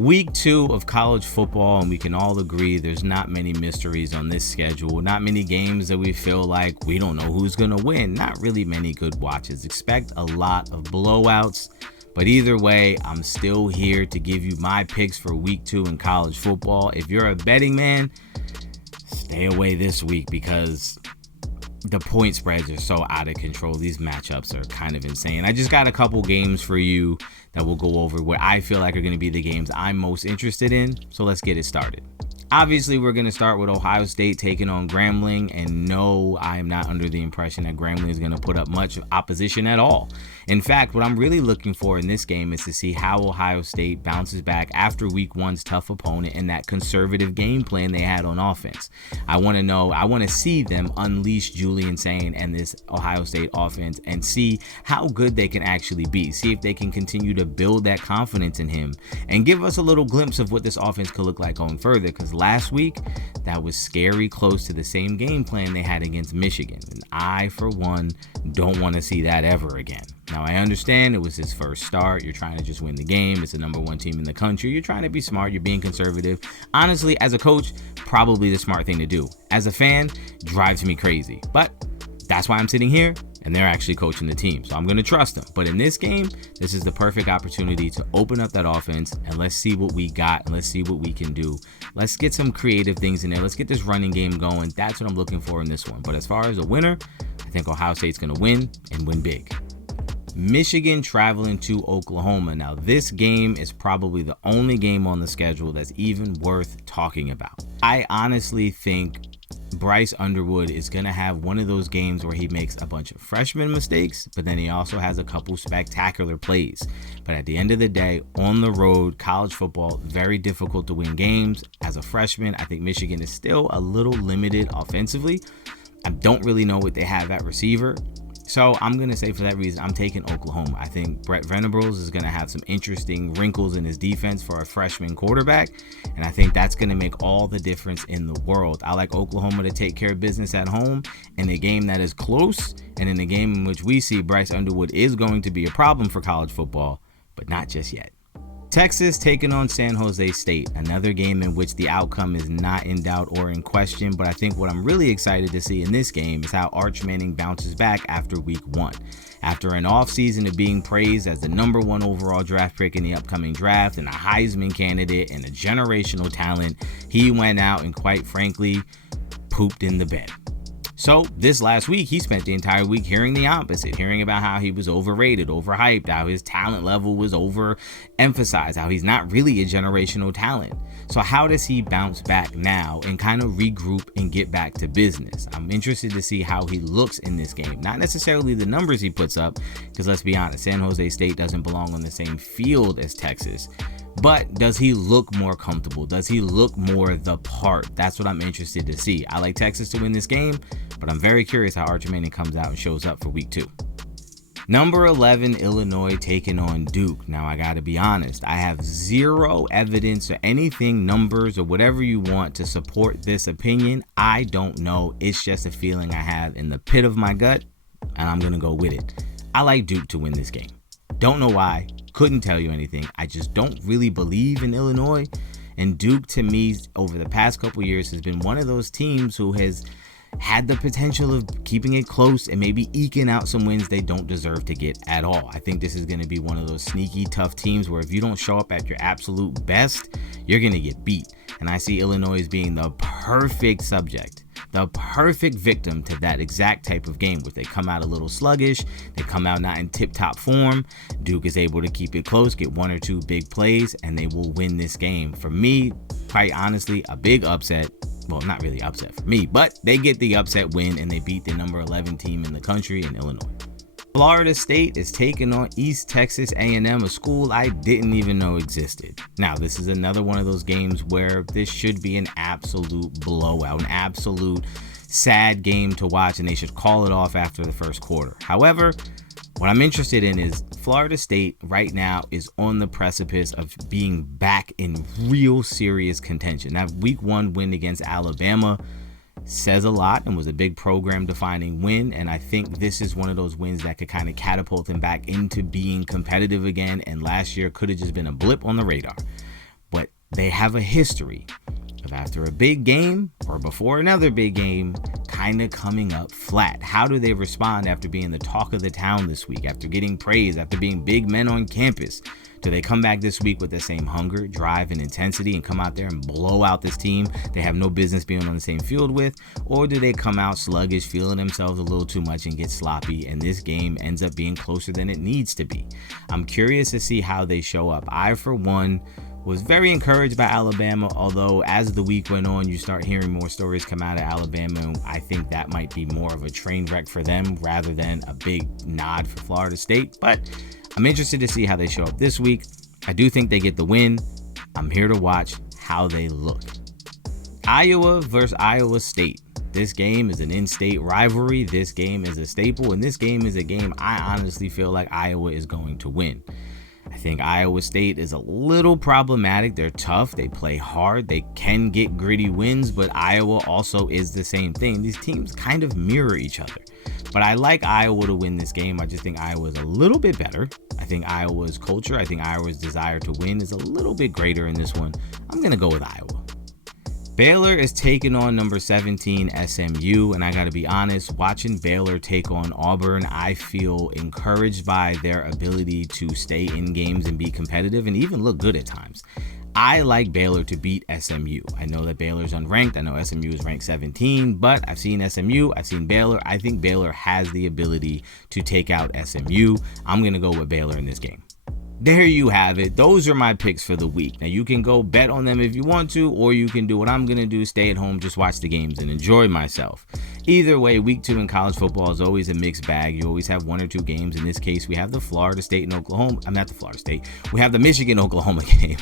Week 2 of college football, and we can all agree there's not many mysteries on this schedule. Not many games that we feel like we don't know who's going to win. Not really many good watches. Expect a lot of blowouts. But either way, I'm still here to give you my picks for week 2 in college football. If you're a betting man, stay away this week because the point spreads are so out of control. These matchups are kind of insane. I just got a couple games for you that we'll go over where I feel like are going to be the games I'm most interested in. So let's get it started. Obviously, we're going to start with Ohio State taking on Grambling. And no, I am not under the impression that Grambling is going to put up much opposition at all. In fact, what I'm really looking for in this game is to see how Ohio State bounces back after week 1's tough opponent and that conservative game plan they had on offense. I want to see them unleash Julian Sain and this Ohio State offense and see how good they can actually be. See if they can continue to build that confidence in him and give us a little glimpse of what this offense could look like going further, because last week, that was scary close to the same game plan they had against Michigan. And I, for one, don't want to see that ever again. Now, I understand it was his first start. You're trying to just win the game. It's the number 1 team in the country. You're trying to be smart. You're being conservative. Honestly, as a coach, probably the smart thing to do. As a fan, drives me crazy. But that's why I'm sitting here, and they're actually coaching the team. So I'm going to trust them. But in this game, this is the perfect opportunity to open up that offense, and let's see what we got, and let's see what we can do. Let's get some creative things in there. Let's get this running game going. That's what I'm looking for in this one. But as far as a winner, I think Ohio State's going to win and win big. Michigan traveling to Oklahoma. Now, this game is probably the only game on the schedule that's even worth talking about. I honestly think Bryce Underwood is going to have one of those games where he makes a bunch of freshman mistakes, but then he also has a couple spectacular plays. But at the end of the day, on the road, college football, very difficult to win games. As a freshman, I think Michigan is still a little limited offensively. I don't really know what they have at receiver. So I'm going to say for that reason, I'm taking Oklahoma. I think Brett Venables is going to have some interesting wrinkles in his defense for a freshman quarterback. And I think that's going to make all the difference in the world. I like Oklahoma to take care of business at home in a game that is close and in a game in which we see Bryce Underwood is going to be a problem for college football, but not just yet. Texas taking on San Jose State, another game in which the outcome is not in doubt or in question, but I think what I'm really excited to see in this game is how Arch Manning bounces back after week 1. After an offseason of being praised as the number 1 overall draft pick in the upcoming draft and a Heisman candidate and a generational talent, he went out and quite frankly pooped in the bed. So this last week, he spent the entire week hearing the opposite, hearing about how he was overrated, overhyped, how his talent level was overemphasized, how he's not really a generational talent. So how does he bounce back now and kind of regroup and get back to business? I'm interested to see how he looks in this game. Not necessarily the numbers he puts up, because let's be honest, San Jose State doesn't belong on the same field as Texas. But does he look more comfortable? Does he look more the part? That's what I'm interested to see. I like Texas to win this game, but I'm very curious how Arch Manning comes out and shows up for week 2. Number 11, Illinois taking on Duke. Now, I got to be honest. I have zero evidence or anything, numbers or whatever you want to support this opinion. I don't know. It's just a feeling I have in the pit of my gut, and I'm going to go with it. I like Duke to win this game. Don't know why. Couldn't tell you anything. I just don't really believe in Illinois. And Duke, to me, over the past couple years, has been one of those teams who has had the potential of keeping it close and maybe eking out some wins they don't deserve to get at all. I think this is going to be one of those sneaky, tough teams where if you don't show up at your absolute best, you're going to get beat. And I see Illinois as being the perfect subject, the perfect victim to that exact type of game where they come out a little sluggish, they come out not in tip-top form. Duke is able to keep it close, get 1 or 2 big plays, and they will win this game. For me, quite honestly, a big upset. Well, not really upset for me, but they get the upset win and they beat the number 11 team in the country in Illinois. Florida State is taking on East Texas A&M, a school I didn't even know existed. Now, this is another one of those games where this should be an absolute blowout, an absolute sad game to watch, and they should call it off after the first quarter. However, what I'm interested in is Florida State right now is on the precipice of being back in real serious contention. That week 1 win against Alabama says a lot and was a big program defining win. And I think this is one of those wins that could kind of catapult them back into being competitive again. And last year could have just been a blip on the radar. they have a history of, after a big game or before another big game, kind of coming up flat. How do they respond after being the talk of the town this week, after getting praise, after being big men on campus? Do they come back this week with the same hunger, drive, and intensity and come out there and blow out this team they have no business being on the same field with? Or do they come out sluggish, feeling themselves a little too much and get sloppy, and this game ends up being closer than it needs to be? I'm curious to see how they show up. I, for one, was very encouraged by Alabama, although as the week went on, you start hearing more stories come out of Alabama, and I think that might be more of a train wreck for them rather than a big nod for Florida State. But I'm interested to see how they show up this week. I do think they get the win. I'm here to watch how they look. Iowa versus Iowa State. This game is an in-state rivalry. This game is a staple, and this game is a game I honestly feel like Iowa is going to win. I think Iowa State is a little problematic. They're tough. They play hard. They can get gritty wins, but Iowa also is the same thing. These teams kind of mirror each other. But I like Iowa to win this game. I just think Iowa is a little bit better. I think Iowa's culture, I think Iowa's desire to win is a little bit greater in this one. I'm going to go with Iowa. Baylor is taking on number 17 SMU, and I got to be honest, watching Baylor take on Auburn, I feel encouraged by their ability to stay in games and be competitive and even look good at times. I like Baylor to beat SMU. I know that Baylor's unranked. I know SMU is ranked 17, but I've seen SMU. I've seen Baylor. I think Baylor has the ability to take out SMU. I'm going to go with Baylor in this game. There you have it. Those are my picks for the week. Now, you can go bet on them if you want to, or you can do what I'm going to do, stay at home, just watch the games and enjoy myself. Either way, week 2 in college football is always a mixed bag. You always have 1 or 2 games. In this case, we have the Florida State and Oklahoma. I'm not the Florida State. We have the Michigan-Oklahoma game.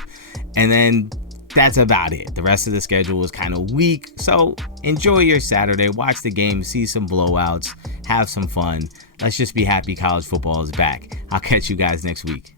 And then that's about it. The rest of the schedule is kind of weak. So enjoy your Saturday. Watch the game. See some blowouts. Have some fun. Let's just be happy college football is back. I'll catch you guys next week.